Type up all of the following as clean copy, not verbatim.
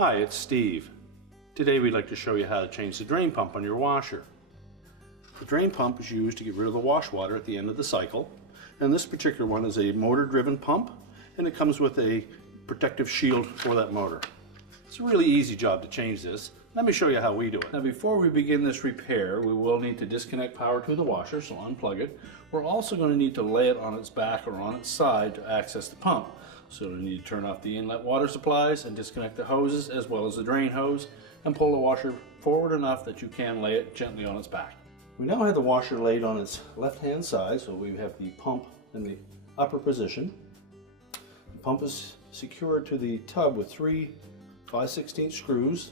Hi, it's Steve. Today we'd like to show you how to change the drain pump on your washer. The drain pump is used to get rid of the wash water at the end of the cycle, and this particular one is a motor driven pump, and it comes with a protective shield for that motor. It's a really easy job to change this. Let me show you how we do it. Now before we begin this repair, we will need to disconnect power to the washer, so unplug it. We're also going to need to lay it on its back or on its side to access the pump. So we need to turn off the inlet water supplies and disconnect the hoses as well as the drain hose and pull the washer forward enough that you can lay it gently on its back. We now have the washer laid on its left-hand side, so we have the pump in the upper position. The pump is secured to the tub with 3 5/16 screws.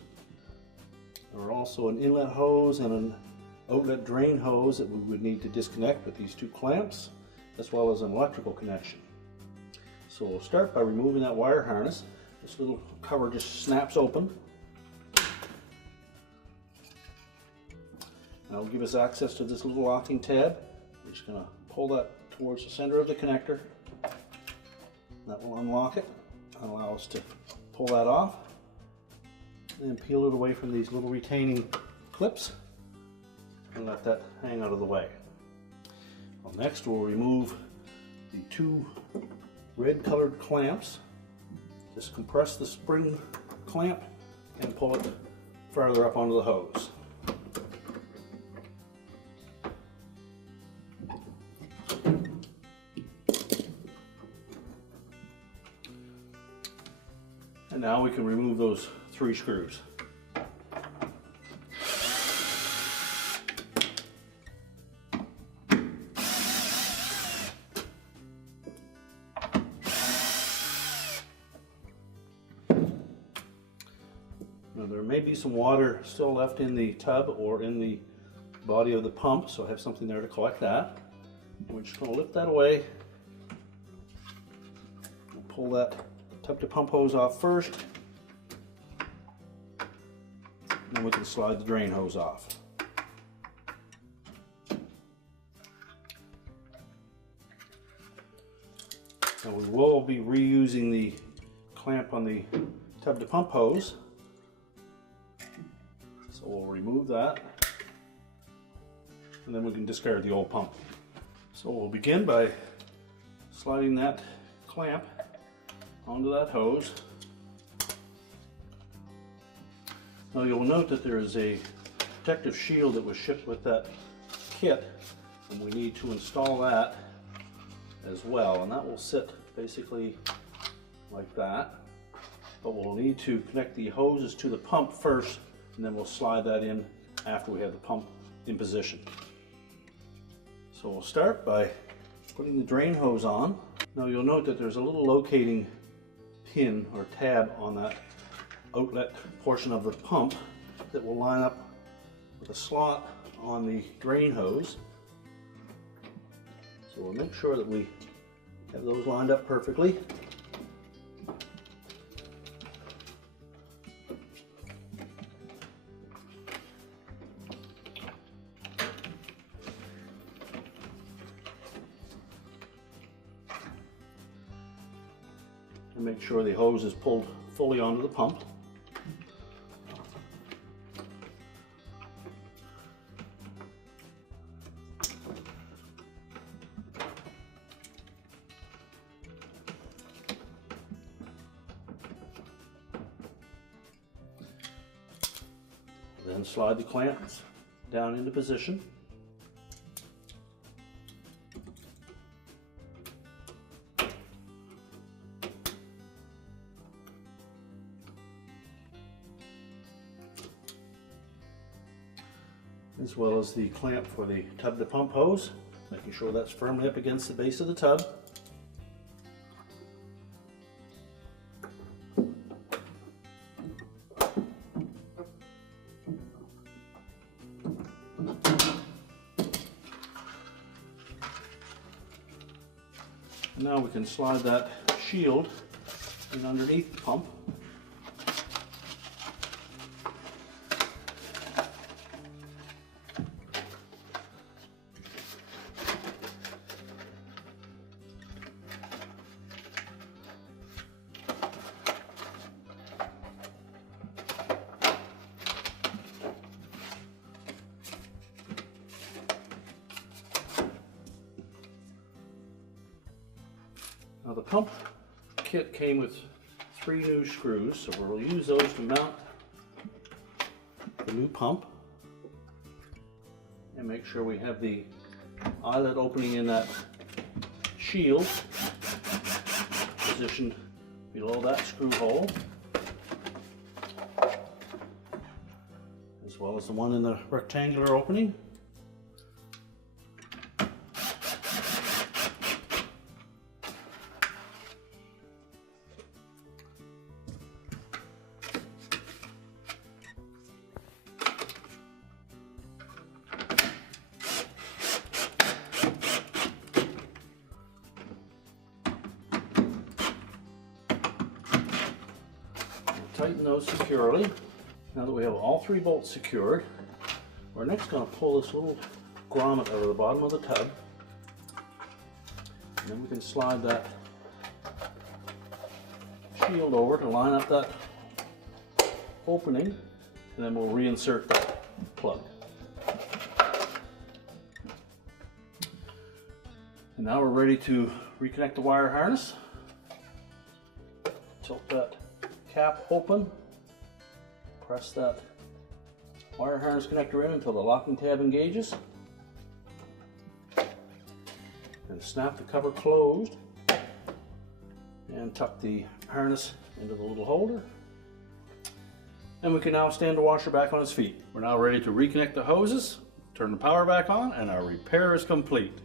There are also an inlet hose and an outlet drain hose that we would need to disconnect with these 2 clamps, as well as an electrical connection. So we'll start by removing that wire harness. This little cover just snaps open. That will give us access to this little locking tab. We're just going to pull that towards the center of the connector. That will unlock it and allow us to pull that off. And then peel it away from these little retaining clips and let that hang out of the way. Well, next we'll remove the 2 red colored clamps. Just compress the spring clamp and pull it farther up onto the hose. And now we can remove those 3 screws. Now there may be some water still left in the tub or in the body of the pump, so I have something there to collect that. We're just going to lift that away. We'll pull that tub to pump hose off first. Then we can slide the drain hose off. Now we will be reusing the clamp on the tub to pump hose. So we'll remove that. And then we can discard the old pump. So we'll begin by sliding that clamp onto that hose. Now you'll note that there is a protective shield that was shipped with that kit, and we need to install that as well, and that will sit basically like that. But we'll need to connect the hoses to the pump first, and then we'll slide that in after we have the pump in position. So we'll start by putting the drain hose on. Now you'll note that there's a little locating pin or tab on that outlet portion of the pump that will line up with a slot on the drain hose. So we'll make sure that we have those lined up perfectly. And make sure the hose is pulled fully onto the pump. Then slide the clamps down into position. As well as the clamp for the tub to pump hose, making sure that's firmly up against the base of the tub. And now we can slide that shield in underneath the pump. Now the pump kit came with 3 new screws, so we'll use those to mount the new pump and make sure we have the eyelet opening in that shield positioned below that screw hole, as well as the one in the rectangular opening. Tighten those securely. Now that we have all 3 bolts secured, we're next going to pull this little grommet out of the bottom of the tub, and then we can slide that shield over to line up that opening, and then we'll reinsert that plug. And now we're ready to reconnect the wire harness. Tilt that cap open, press that wire harness connector in until the locking tab engages, and snap the cover closed and tuck the harness into the little holder. And we can now stand the washer back on its feet. We're now ready to reconnect the hoses, turn the power back on, and our repair is complete.